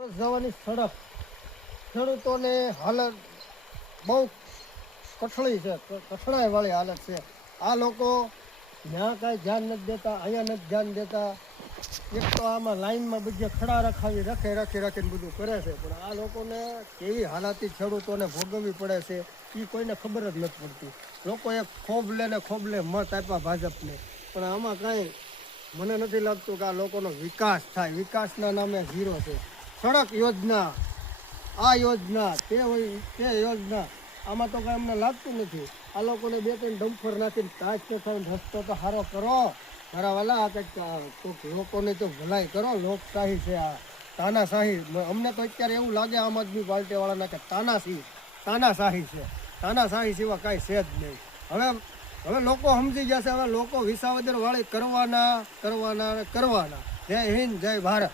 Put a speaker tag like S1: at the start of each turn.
S1: જવાની સડક ખેડૂતોને હાલત બહુ કઠળી છે કઠણાઈવાળી હાલત છે. આ લોકો જ્યાં કાંઈ ધ્યાન નથી દેતા, અહીંયા નથી ધ્યાન દેતા. એક તો આમાં લાઈનમાં બધે ખડા રખાવી, રખે, રાખી રાખીને બધું કરે છે. પણ આ લોકોને કેવી હાલાતી ખેડૂતોને ભોગવવી પડે છે એ કોઈને ખબર જ નથી પડતી. લોકો એક ખોબલે ને ખોબલે મત આપ્યા ભાજપને. પણ આમાં કાંઈ મને નથી લાગતું કે આ લોકોનો વિકાસ થાય. વિકાસના નામે ઝીરો છે. સડક યોજના. આ યોજના, તે હોય, તે યોજના. આમાં તો કાંઈ અમને લાગતું નથી. આ લોકોને બે ત્રણ ડમ્ફર નાખીને તાજ કે થઈને રસ્તો તો સારો કરો. મારા વાલા, આ કંઈક લોકોને તો ભલાઈ કરો. લોકશાહી છે આ. તાનાશાહી. અમને તો અત્યારે એવું લાગે આમ આદમી પાર્ટીવાળાને કે તાનાશાહી તાનાશાહી છે. તાનાશાહી સિવાય કાંઈ છે જ નહીં. હવે હવે લોકો સમજી છે હવે લોકો વિસાવદર વાળી કરવાના કરવાના કરવાના. જય હિન્દ, જય ભારત.